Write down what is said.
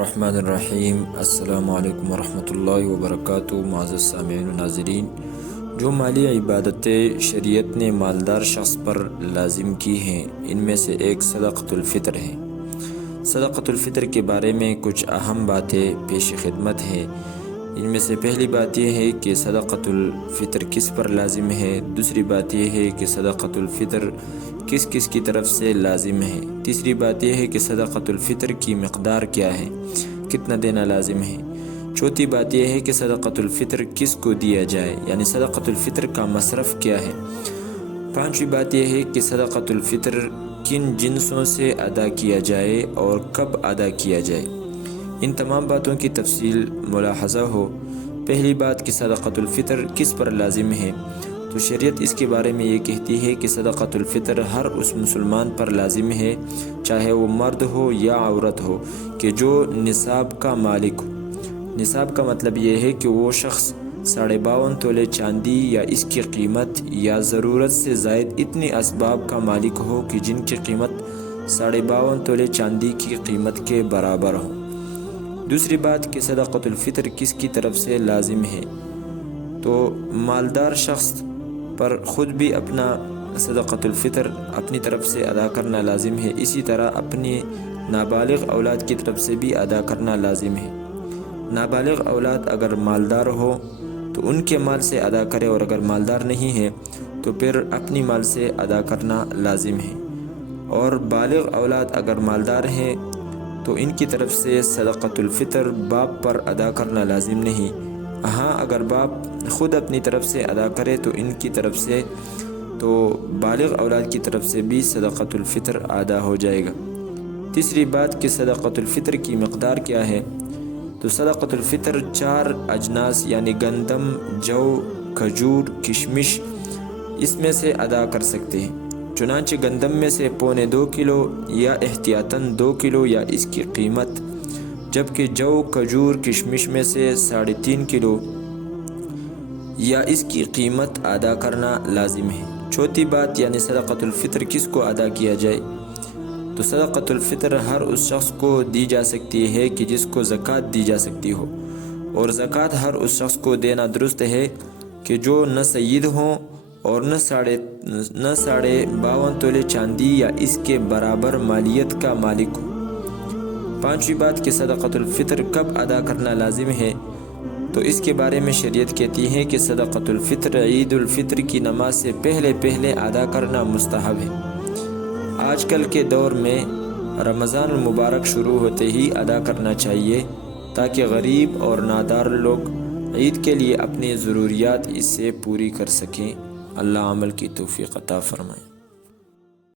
الرحمن الرحیم۔ السلام علیکم ورحمۃ اللہ وبرکاتہ۔ معزز سامعین و ناظرین، جو مالی عبادتیں شریعت نے مالدار شخص پر لازم کی ہیں ان میں سے ایک صدقۃ الفطر ہے۔ صدقۃ الفطر کے بارے میں کچھ اہم باتیں پیش خدمت ہیں۔ ان میں سے پہلی بات یہ ہے کہ صدقۃ الفطر کس پر لازم ہے، دوسری بات یہ ہے کہ صدقۃ الفطر کس کس کی طرف سے لازم ہے، تیسری بات یہ ہے کہ صدقۃ الفطر کی مقدار کیا ہے، کتنا دینا لازم ہے، چوتھی بات یہ ہے کہ صدقۃ الفطر کس کو دیا جائے یعنی صدقۃ الفطر کا مصرف کیا ہے، پانچویں بات یہ ہے کہ صدقۃ الفطر کن جنسوں سے ادا کیا جائے اور کب ادا کیا جائے۔ ان تمام باتوں کی تفصیل ملاحظہ ہو۔ پہلی بات کہ صدقۃ الفطر کس پر لازم ہے، تو شریعت اس کے بارے میں یہ کہتی ہے کہ صدقۃ الفطر ہر اس مسلمان پر لازم ہے، چاہے وہ مرد ہو یا عورت ہو، کہ جو نصاب کا مالک ہو۔ نصاب کا مطلب یہ ہے کہ وہ شخص 52.5 تولے چاندی یا اس کی قیمت یا ضرورت سے زائد اتنے اسباب کا مالک ہو کہ جن کی قیمت 52.5 تولے چاندی کی قیمت کے برابر ہو۔ دوسری بات کہ صدقۃ الفطر کس کی طرف سے لازم ہے، تو مالدار شخص پر خود بھی اپنا صدقۃ الفطر اپنی طرف سے ادا کرنا لازم ہے، اسی طرح اپنی نابالغ اولاد کی طرف سے بھی ادا کرنا لازم ہے۔ نابالغ اولاد اگر مالدار ہو تو ان کے مال سے ادا کرے، اور اگر مالدار نہیں ہے تو پھر اپنی مال سے ادا کرنا لازم ہے۔ اور بالغ اولاد اگر مالدار ہیں تو ان کی طرف سے صدقۃ الفطر باپ پر ادا کرنا لازم نہیں، ہاں اگر باپ خود اپنی طرف سے ادا کرے تو ان کی طرف سے تو بالغ اولاد کی طرف سے بھی صدقۃ الفطر ادا ہو جائے گا۔ تیسری بات کہ صدقۃ الفطر کی مقدار کیا ہے، تو صدقۃ الفطر 4 اجناس یعنی گندم، جو، کھجور، کشمش اس میں سے ادا کر سکتے ہیں۔ چنانچہ گندم میں سے 2.25 کلو یا احتیاطاً 2 کلو یا اس کی قیمت، جبکہ جو، کھجور، کشمش میں سے 3.5 کلو یا اس کی قیمت ادا کرنا لازم ہے۔ چوتھی بات یعنی صدقۃ الفطر کس کو ادا کیا جائے، تو صدقۃ الفطر ہر اس شخص کو دی جا سکتی ہے کہ جس کو زکوٰۃ دی جا سکتی ہو، اور زکوٰۃ ہر اس شخص کو دینا درست ہے کہ جو نہ سید ہوں اور نہ 52.5 تولے چاندی یا اس کے برابر مالیت کا مالک ہو۔ پانچویں بات کہ صدقۃ الفطر کب ادا کرنا لازم ہے، تو اس کے بارے میں شریعت کہتی ہے کہ صدقۃ الفطر عید الفطر کی نماز سے پہلے ادا کرنا مستحب ہے۔ آج کل کے دور میں رمضان المبارک شروع ہوتے ہی ادا کرنا چاہیے تاکہ غریب اور نادار لوگ عید کے لیے اپنی ضروریات اس سے پوری کر سکیں۔ اللہ عمل کی توفیق عطا فرمائے۔